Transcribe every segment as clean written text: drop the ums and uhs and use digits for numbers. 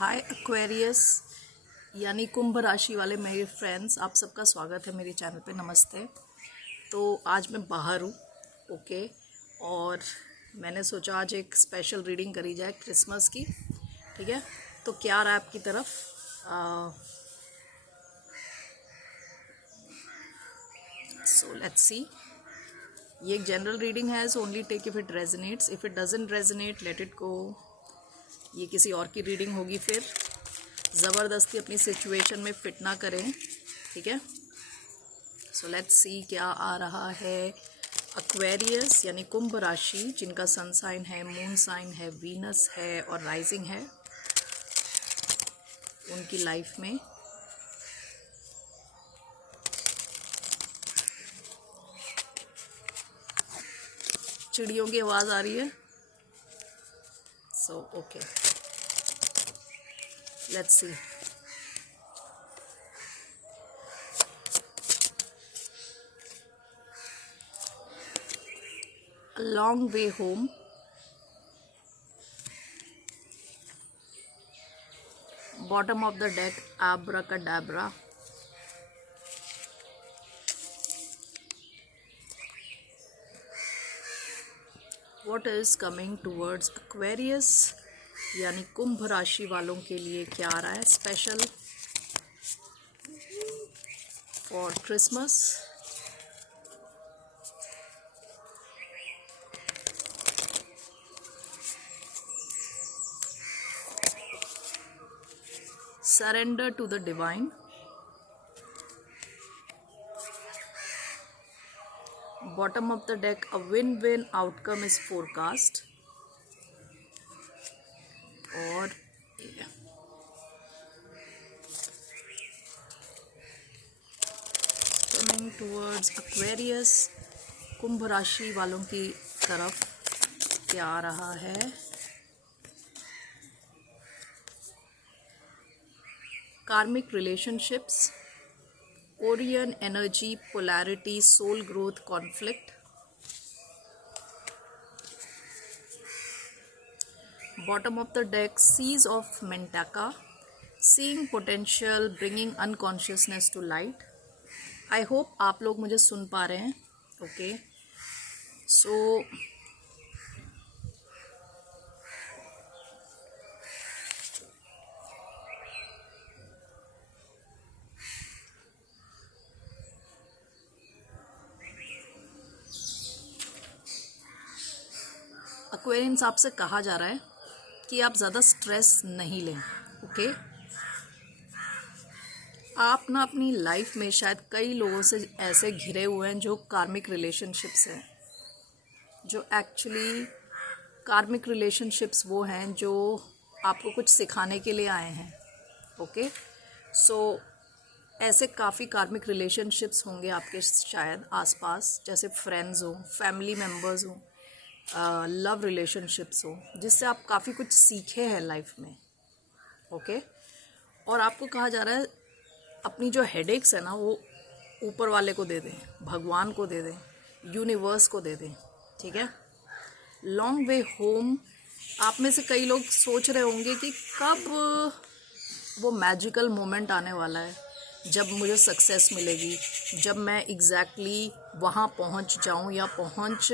हाय Aquarius यानी कुंभ राशि वाले मेरे फ्रेंड्स, आप सबका स्वागत है मेरे चैनल पे। नमस्ते। तो आज मैं बाहर हूँ, ओके, और मैंने सोचा आज एक स्पेशल रीडिंग करी जाए क्रिसमस की। ठीक है, तो क्या आ रहा है आपकी तरफ? So let's see. ये एक जनरल रीडिंग है, so only take if it resonates, if it doesn't resonate let it go. ये किसी और की रीडिंग होगी, फिर ज़बरदस्ती अपनी सिचुएशन में फिट ना करें। ठीक है, सो लेट्स सी क्या आ रहा है एक्वेरियस यानी कुंभ राशि, जिनका सन साइन है, मून साइन है, वीनस है और राइजिंग है, उनकी लाइफ में। चिड़ियों की आवाज़ आ रही है, so okay, let's see. A long way home, bottom of the deck, abracadabra, what is coming towards Aquarius यानी कुंभ राशि वालों के लिए क्या आ रहा है special for Christmas. Surrender to the divine, bottom of the deck, a win-win outcome is forecast, और coming towards Aquarius, कुंभ राशि वालों की तरफ क्या आ रहा है? Karmic relationships, Orion energy, polarity, soul growth, conflict, bottom of the deck, seas of Mentaka, seeing potential, bringing unconsciousness to light. I hope आप लोग मुझे सुन पा रहे हैं, ओके। सो एक्वेरियंस, आपसे कहा जा रहा है कि आप ज़्यादा स्ट्रेस नहीं लें, ओके। आप ना अपनी लाइफ में शायद कई लोगों से ऐसे घिरे हुए हैं जो कार्मिक रिलेशनशिप्स हैं, जो एक्चुअली कार्मिक रिलेशनशिप्स वो हैं जो आपको कुछ सिखाने के लिए आए हैं, ओके। सो ऐसे काफ़ी कार्मिक रिलेशनशिप्स होंगे आपके शायद आसपास, जैसे फ्रेंड्स हो, फैमिली मेम्बर्स हो, लव रिलेशनशिप्स हो, जिससे आप काफ़ी कुछ सीखे हैं लाइफ में, ओके। और आपको कहा जा रहा है अपनी जो हेडेक्स है ना वो ऊपर वाले को दे दें, भगवान को दे दें, यूनिवर्स को दे दें, ठीक है। लॉन्ग वे होम, आप में से कई लोग सोच रहे होंगे कि कब वो मैजिकल मोमेंट आने वाला है जब मुझे सक्सेस मिलेगी, जब मैं एग्जैक्टली वहाँ पहुँच जाऊँ या पहुँच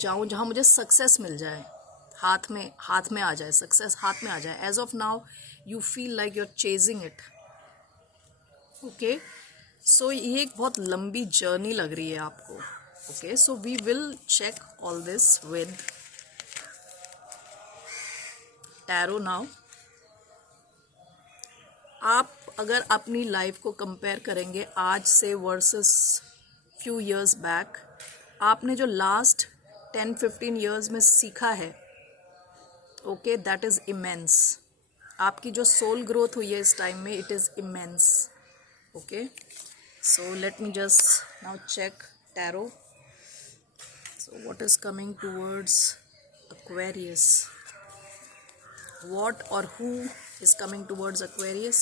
जाऊँ जहाँ मुझे सक्सेस मिल जाए, हाथ में आ जाए, सक्सेस हाथ में आ जाए। As of now you feel like you are chasing it, okay. So ये एक बहुत लंबी जर्नी लग रही है आपको, okay. So we will check all this with tarot now. आप अगर अपनी लाइफ को कंपेयर करेंगे आज से वर्सेस फ्यू इयर्स बैक, आपने जो लास्ट 10-15 इयर्स में सीखा है, ओके, दैट इज़ इमेंस। आपकी जो सोल ग्रोथ हुई है इस टाइम में, it is immense, okay. So let me just now check tarot. So what is coming towards Aquarius, what or who is coming towards Aquarius,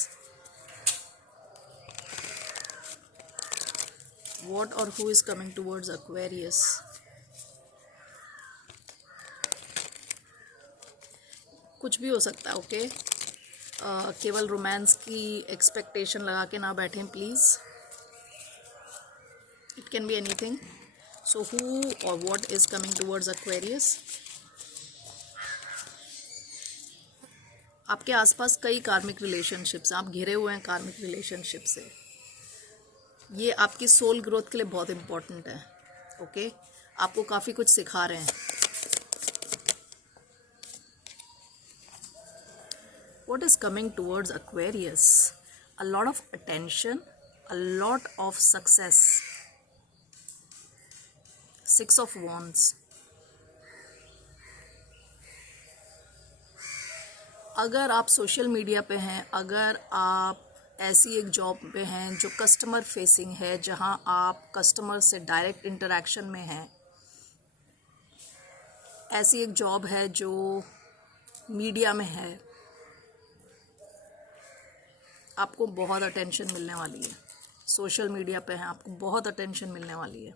what or who is coming towards Aquarius। कुछ भी हो सकता है, okay. केवल romance की expectation लगा के ना बैठें please. It can be anything. So who और what is coming towards Aquarius. आपके आसपास कई कार्मिक रिलेशनशिप्स, आप घिरे हुए हैं कार्मिक रिलेशनशिप से. ये आपकी सोल ग्रोथ के लिए बहुत इम्पोर्टेंट है. ओके आपको काफ़ी कुछ सिखा रहे हैं. What is coming towards Aquarius? A lot of attention, a lot of success. Six of Wands. अगर आप सोशल मीडिया पे हैं, अगर आप ऐसी एक जॉब पे हैं जो कस्टमर फेसिंग है, जहां आप कस्टमर से डायरेक्ट इंटरेक्शन में हैं, ऐसी एक जॉब है जो मीडिया में है, आपको बहुत अटेंशन मिलने वाली है. सोशल मीडिया पे हैं, आपको बहुत अटेंशन मिलने वाली है.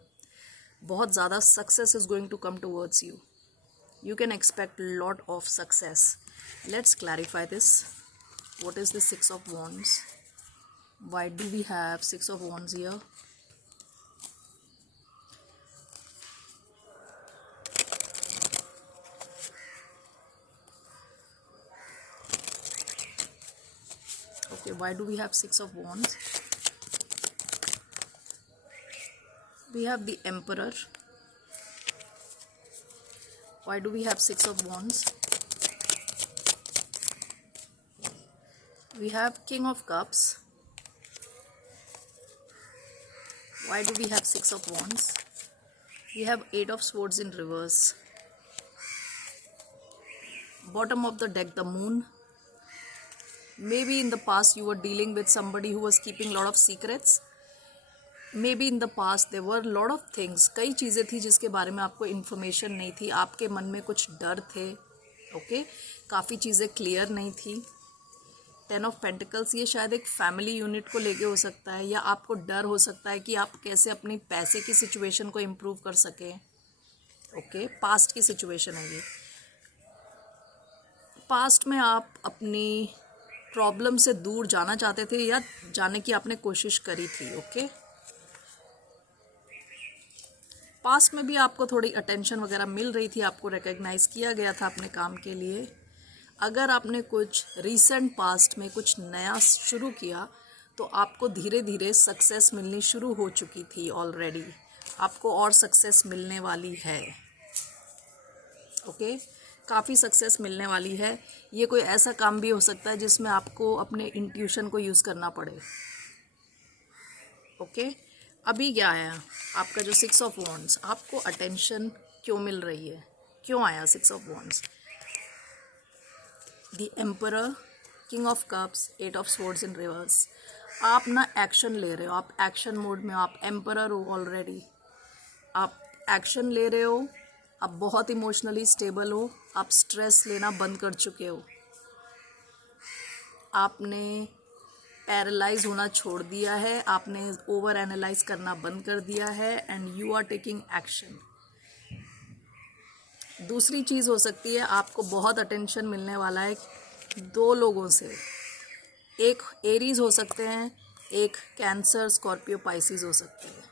बहुत ज़्यादा success is going to come towards you. You can expect lot of success. Let's clarify this. What is the six of wands? Why do we have six of wands here? Okay, why do we have six of wands? We have the emperor. Why do we have six of wands? We have king of cups. Why do we have six of wands? We have eight of swords in reverse. Bottom of the deck, the moon. Maybe in the past you were dealing with somebody who was keeping lot of secrets. Maybe in the past there were lot of things. कई चीज़ें थी जिसके बारे में आपको information नहीं थी. आपके मन में कुछ डर थे. ओके काफ़ी चीज़ें क्लियर नहीं थी. 10 ऑफ पेंटिकल्स, ये शायद एक फैमिली यूनिट को लेके हो सकता है, या आपको डर हो सकता है कि आप कैसे अपनी पैसे की सिचुएशन को इम्प्रूव कर सकें. ओके पास्ट की सिचुएशन है ये. पास्ट में आप अपनी प्रॉब्लम से दूर जाना चाहते थे या जाने की आपने कोशिश करी थी. ओके पास्ट में भी आपको थोड़ी अटेंशन वगैरह मिल रही थी, आपको रिकग्नाइज किया गया था अपने काम के लिए. अगर आपने कुछ रीसेंट पास्ट में कुछ नया शुरू किया तो आपको धीरे धीरे सक्सेस मिलनी शुरू हो चुकी थी ऑलरेडी. आपको और सक्सेस मिलने वाली है. ओके काफ़ी सक्सेस मिलने वाली है. ये कोई ऐसा काम भी हो सकता है जिसमें आपको अपने इंट्यूशन को यूज़ करना पड़े. ओके अभी क्या आया आपका जो सिक्स ऑफ वॉन्ड्स, आपको अटेंशन क्यों मिल रही है, क्यों आया six of wands? The emperor, king of cups, eight of swords in reverse. आप ना एक्शन ले रहे हो, आप एक्शन मोड में हो. आप एम्परर हो ऑलरेडी, आप एक्शन ले रहे हो. आप बहुत इमोशनली स्टेबल हो. आप स्ट्रेस लेना बंद कर चुके हो. आपने पैरालाइज होना छोड़ दिया है. आपने ओवर एनालाइज करना बंद कर दिया है. And you are taking action. दूसरी चीज़ हो सकती है, आपको बहुत अटेंशन मिलने वाला है दो लोगों से. एक एरीज हो सकते हैं, एक कैंसर, स्कॉर्पियो, पाइसिस हो सकते हैं.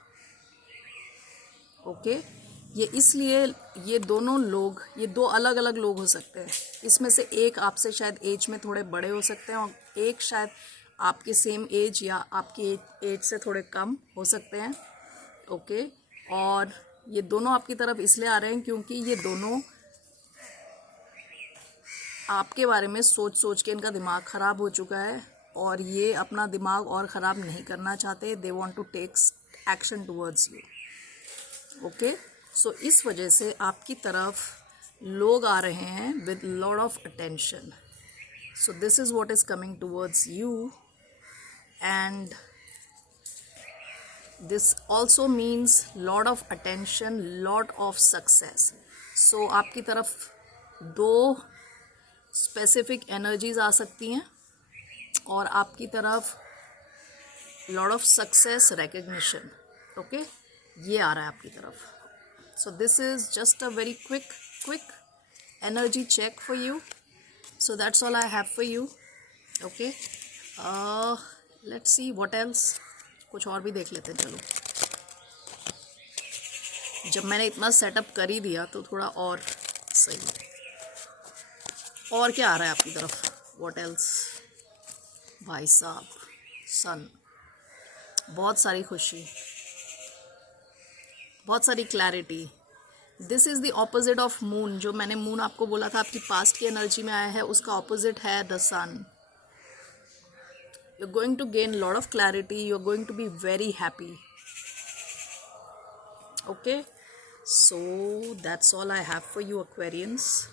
ओके ये इसलिए ये दोनों लोग, ये दो अलग अलग लोग हो सकते हैं. इसमें से एक आपसे शायद एज में थोड़े बड़े हो सकते हैं और एक शायद आपके सेम एज या आपकी एज से थोड़े कम हो सकते हैं. ओके और ये दोनों आपकी तरफ इसलिए आ रहे हैं क्योंकि ये दोनों आपके बारे में सोच सोच के इनका दिमाग ख़राब हो चुका है और ये अपना दिमाग और ख़राब नहीं करना चाहते. They want to take action towards you. Okay so इस वजह से आपकी तरफ लोग आ रहे हैं with lot of attention. So this is what is coming towards you. And this also means lot of attention, lot of success. So आपकी तरफ दो स्पेसिफिक एनर्जीज आ सकती हैं और आपकी तरफ lot of success, recognition. Okay ये आ रहा है आपकी तरफ. सो this is just a very quick energy check for you. So that's all I have for you. Okay, let's see what else, कुछ और भी देख लेते हैं। चलो, जब मैंने इतना सेटअप कर ही दिया तो थोड़ा और सही। और क्या आ रहा है आपकी तरफ? What else? भाई साहब, सन, बहुत सारी खुशी, बहुत सारी clarity. This is the opposite of moon. जो मैंने मून आपको बोला था आपकी पास्ट की एनर्जी में आया है, उसका ऑपोजिट है the sun. You are going to gain lot of clarity, you are going to be very happy. Okay, so that's all I have for you Aquarians.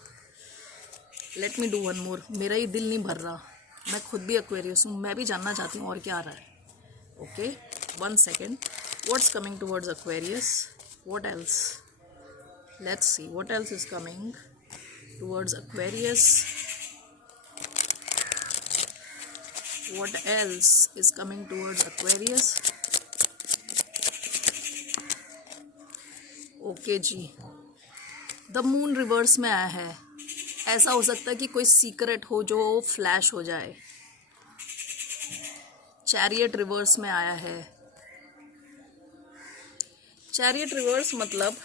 Let me do one more. मेरा ही दिल नहीं भर रहा, मैं खुद भी Aquarius हूँ, मैं भी जानना चाहती हूँ और क्या आ रहा है। Okay, 1 second. What's coming towards Aquarius? What else? Let's see what else is coming towards Aquarius. What else is coming towards Aquarius? Okay जी, द मून रिवर्स में आया है। ऐसा हो सकता है कि कोई सीक्रेट हो जो फ्लैश हो जाए। चैरियट रिवर्स में आया है। चैरियट रिवर्स मतलब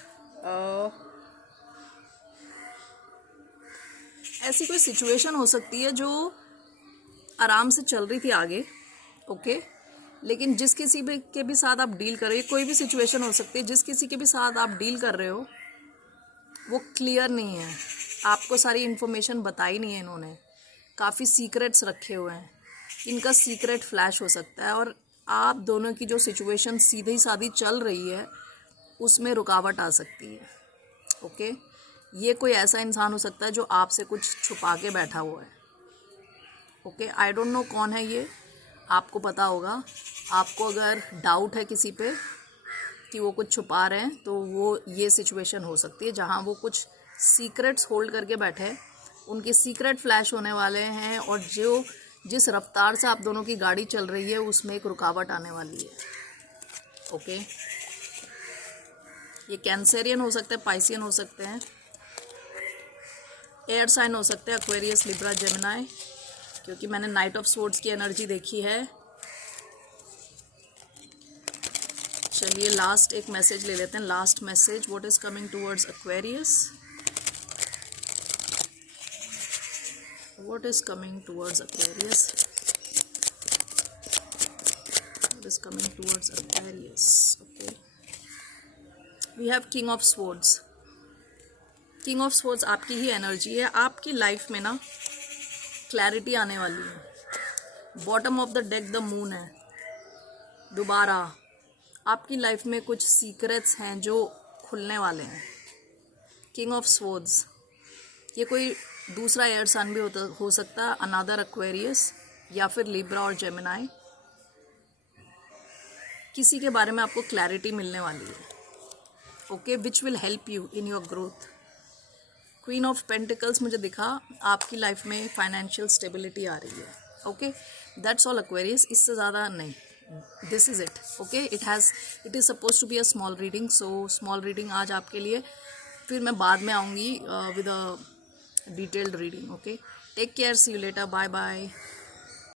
ऐसी कोई सिचुएशन हो सकती है जो आराम से चल रही थी आगे, ओके, लेकिन जिस किसी भी के भी साथ आप डील कर रहे हो, कोई भी सिचुएशन हो सकती है, जिस किसी के भी साथ आप डील कर रहे हो वो क्लियर नहीं है, आपको सारी इन्फॉर्मेशन बताई नहीं है इन्होंने, काफ़ी सीक्रेट्स रखे हुए हैं, इनका सीक्रेट फ्लैश हो सकता है और आप दोनों की जो सिचुएशन सीधी सादी चल रही है उसमें रुकावट आ सकती है। ओके, ये कोई ऐसा इंसान हो सकता है जो आपसे कुछ छुपा के बैठा हुआ है। ओके, आई डोंट नो कौन है ये, आपको पता होगा। आपको अगर डाउट है किसी पे कि वो कुछ छुपा रहे हैं तो वो ये सिचुएशन हो सकती है जहाँ वो कुछ सीक्रेट्स होल्ड करके बैठे हैं, उनके सीक्रेट फ्लैश होने वाले हैं और जो जिस रफ्तार से आप दोनों की गाड़ी चल रही है उसमें एक रुकावट आने वाली है। ओके, ये कैंसेरियन हो सकते हैं, पाइसियन हो सकते हैं, एयर साइन हो सकते हैं, एक्वेरियस, लिब्रा, जेमिनाई, क्योंकि मैंने नाइट ऑफ स्वॉर्ड्स की एनर्जी देखी है। चलिए लास्ट एक मैसेज ले लेते हैं, last message. What is coming towards Aquarius? What is coming towards Aquarius? What is coming towards Aquarius? Okay, we have king of swords. King of swords आपकी ही एनर्जी है। आपकी लाइफ में ना क्लैरिटी आने वाली है। Bottom of the deck the moon है। दोबारा आपकी लाइफ में कुछ सीक्रेट्स हैं जो खुलने वाले हैं। किंग ऑफ स्वॉर्ड्स, ये कोई दूसरा एयर सन भी हो सकता है, अनदर एक्वेरियस या फिर लिब्रा और जेमिनाई। किसी के बारे में आपको क्लैरिटी मिलने वाली है, okay, which will help you in your growth. Queen of pentacles मुझे दिखा, आपकी लाइफ में फाइनेंशियल स्टेबिलिटी आ रही है। ओके, दैट्स ऑल एक्वेरियस, इससे ज़्यादा नहीं। This is it. Okay, it is suppose to be a small reading, so small reading आज आपके लिए, फिर मैं बाद में आऊँगी with a detailed reading. Okay, take care, see you later, bye bye.